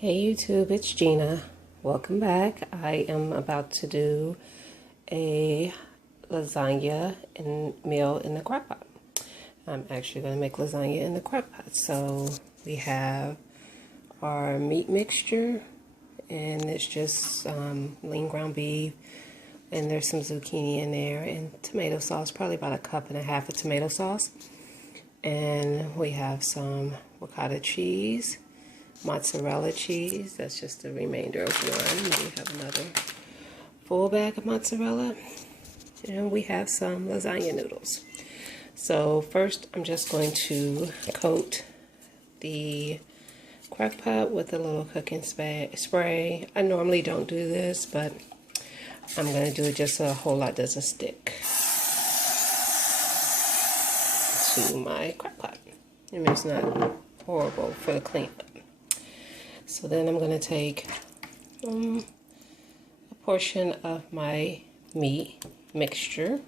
Hey YouTube, it's Gina. Welcome back. I am about to do a lasagna meal in the crock pot. I'm actually going to make lasagna in the crock pot. So we have our meat mixture, and it's just lean ground beef, and there's some zucchini in there, and tomato sauce, probably about 1.5 cups of tomato sauce. And we have some ricotta cheese, mozzarella cheese, that's just the remainder of one. We have another full bag of mozzarella, and we have some lasagna noodles. So first I'm just going to coat the crock pot with a little cooking spray. I normally don't do this, but I'm going to do it just so a whole lot doesn't stick to my crock pot. I mean, it's not horrible for the cleanup. So then I'm going to take a portion of my meat mixture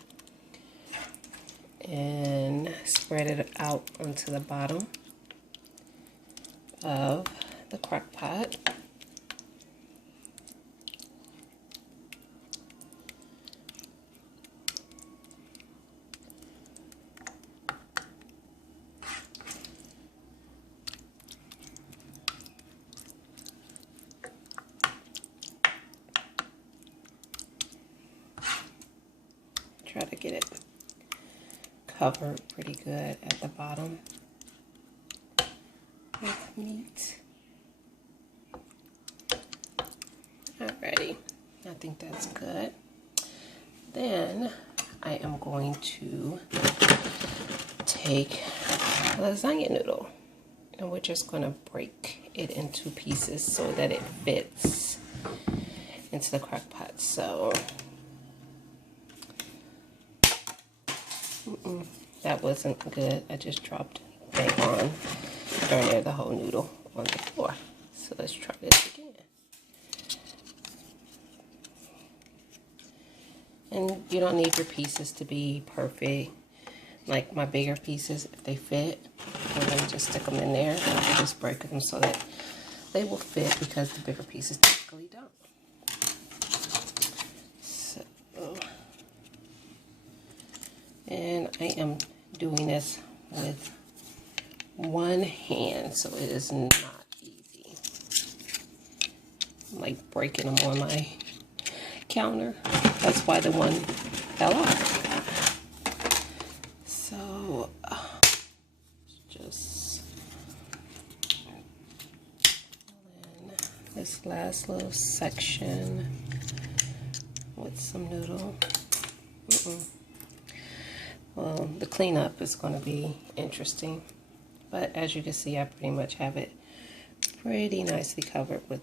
and spread it out onto the bottom of the crock pot. Try to get it covered pretty good at the bottom with meat. Alrighty, I think that's good. Then I am going to take a lasagna noodle, and we're just going to break it into pieces so that it fits into the crock pot. So that wasn't good. I just dropped it on darn near the whole noodle on the floor. So let's try this again. And you don't need your pieces to be perfect. Like my bigger pieces, if they fit, and then just stick them in there and just break them so that they will fit, because the bigger pieces typically don't. So, and I am doing this with one hand, so it is not easy. I'm like breaking them on my counter. That's why the one fell off. So just fill in this last little section with some noodle. Well, the cleanup is going to be interesting, but as you can see, I pretty much have it pretty nicely covered with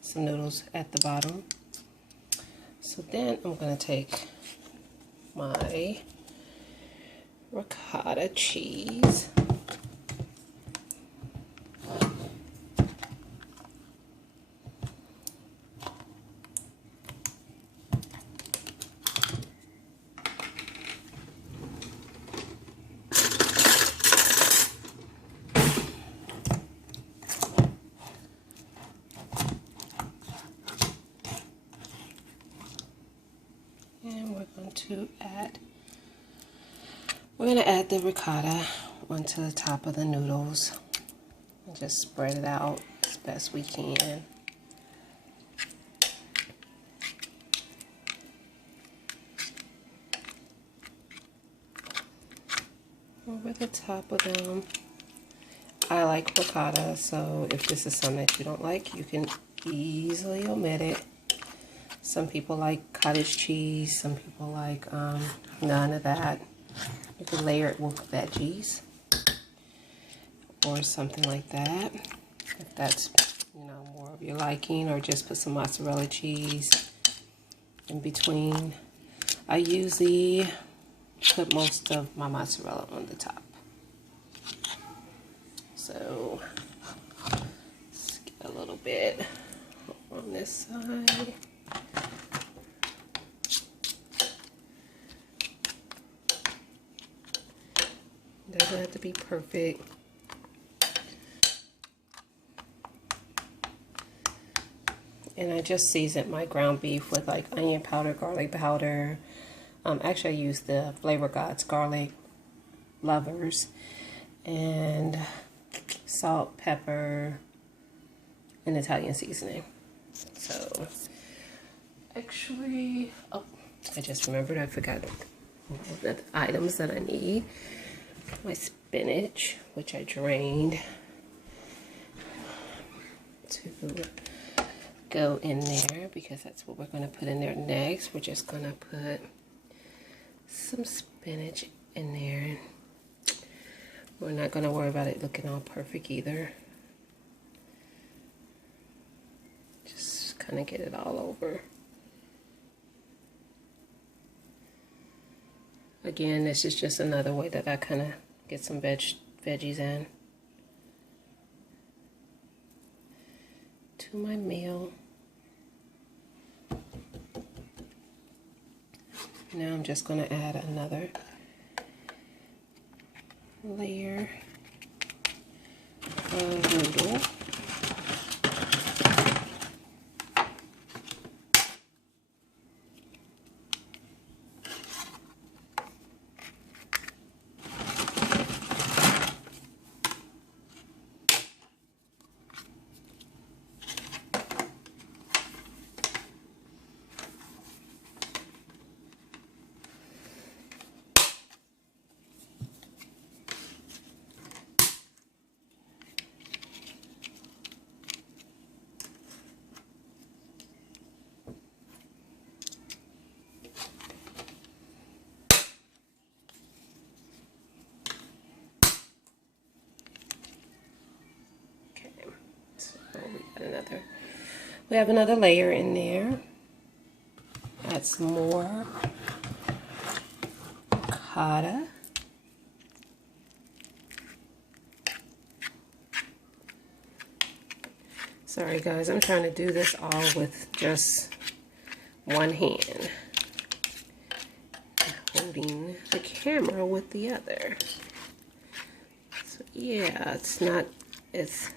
some noodles at the bottom. So then I'm going to take my ricotta cheese, and we're going to add the ricotta onto the top of the noodles and just spread it out as best we can. Over the top of them. I like ricotta, so if this is something that you don't like, you can easily omit it. Some people like cottage cheese, some people like none of that. You can layer it with veggies or something like that, if that's, you know, more of your liking, or just put some mozzarella cheese in between. I usually put most of my mozzarella on the top. So let's get a little bit on this side. Doesn't have to be perfect. And I just seasoned my ground beef with like onion powder, garlic powder. Actually, I used the Flavor Gods garlic lovers, and salt, pepper, and Italian seasoning. So, actually, oh, I just remembered I forgot the items that I need. My spinach, which I drained, to go in there because that's what we're going to put in there next. We're just going to put some spinach in there. We're not going to worry about it looking all perfect either. Just kind of get it all over. Again, this is just another way that I kind of get some veggies in to my meal. Now I'm just going to add another layer of noodle. We have another layer in there. Add some more ricotta. Sorry guys, I'm trying to do this all with just one hand, holding the camera with the other. So yeah, it's not as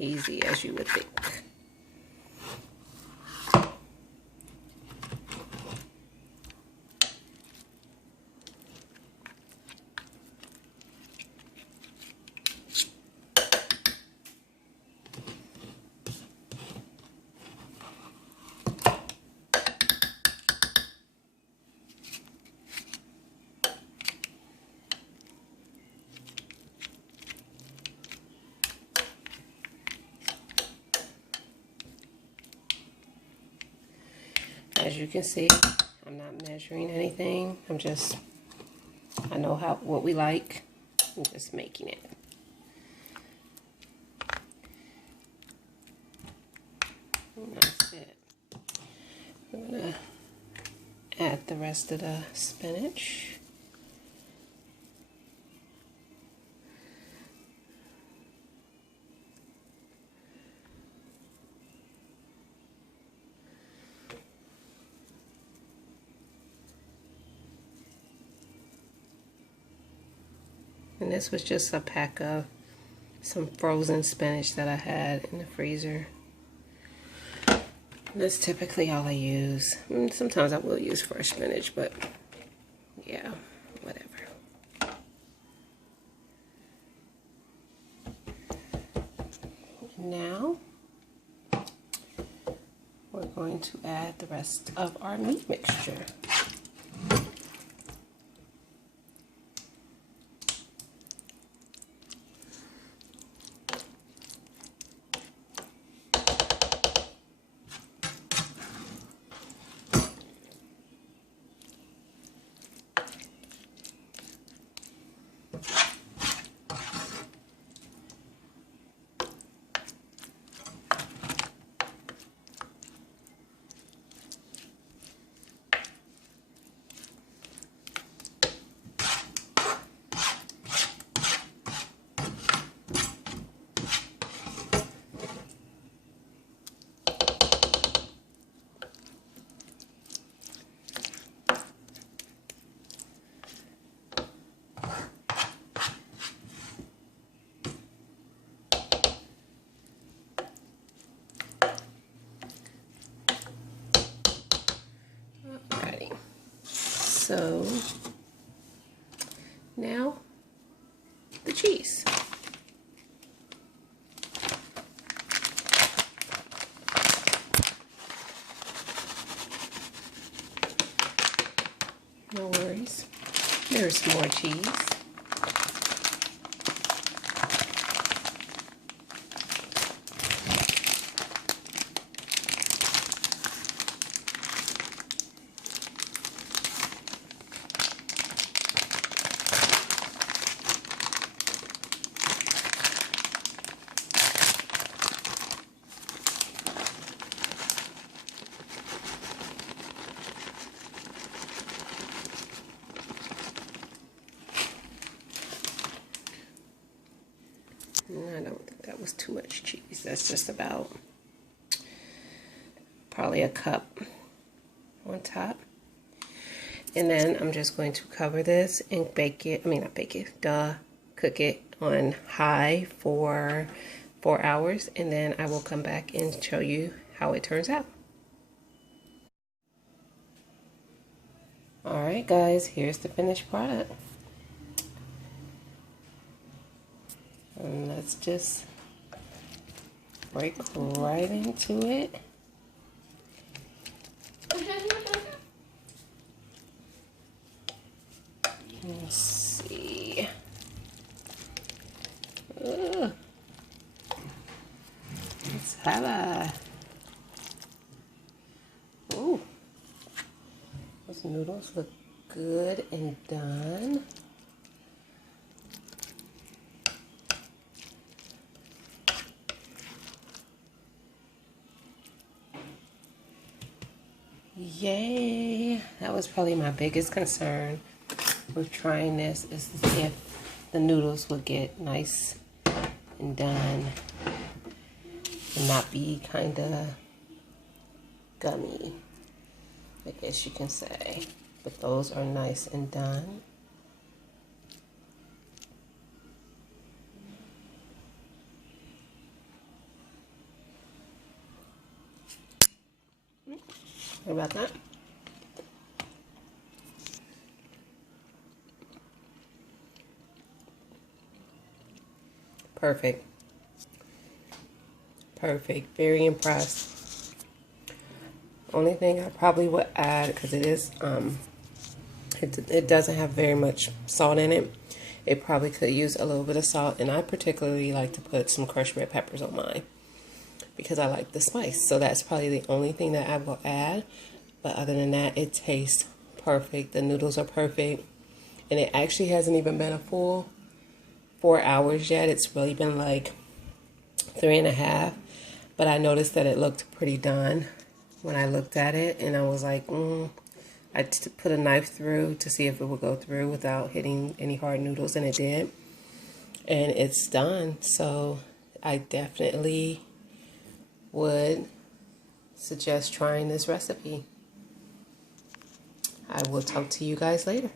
easy as you would think. As you can see, I'm not measuring anything. I know what we like. I'm just making it. And that's it. I'm gonna add the rest of the spinach. And this was just a pack of some frozen spinach that I had in the freezer. That's typically all I use. Sometimes I will use fresh spinach, but yeah, whatever. Now, we're going to add the rest of our meat mixture. So now the cheese. No worries. There's more cheese. I don't think that was too much cheese. That's just about probably a cup on top. And then I'm just going to cover this and bake it. I mean, not bake it, cook it on high for 4 hours. And then I will come back and show you how it turns out. All right, guys, here's the finished product. And let's just break right into it. Let's see. Let's have a. Ooh, those noodles look good and done. Yay! That was probably my biggest concern with trying this, is to see if the noodles would get nice and done and not be kind of gummy, I guess you can say. But those are nice and done. Sorry about that. Perfect. Perfect. Very impressed. Only thing I probably would add, because it is it doesn't have very much salt in it. It probably could use a little bit of salt, and I particularly like to put some crushed red peppers on mine because I like the spice. So that's probably the only thing that I will add. But other than that, it tastes perfect. The noodles are perfect, and it actually hasn't even been a full 4 hours yet. It's really been like 3.5, but I noticed that it looked pretty done when I looked at it, and I was like, I put a knife through to see if it would go through without hitting any hard noodles, and it did, and it's done. So I definitely would suggest trying this recipe. I will talk to you guys later.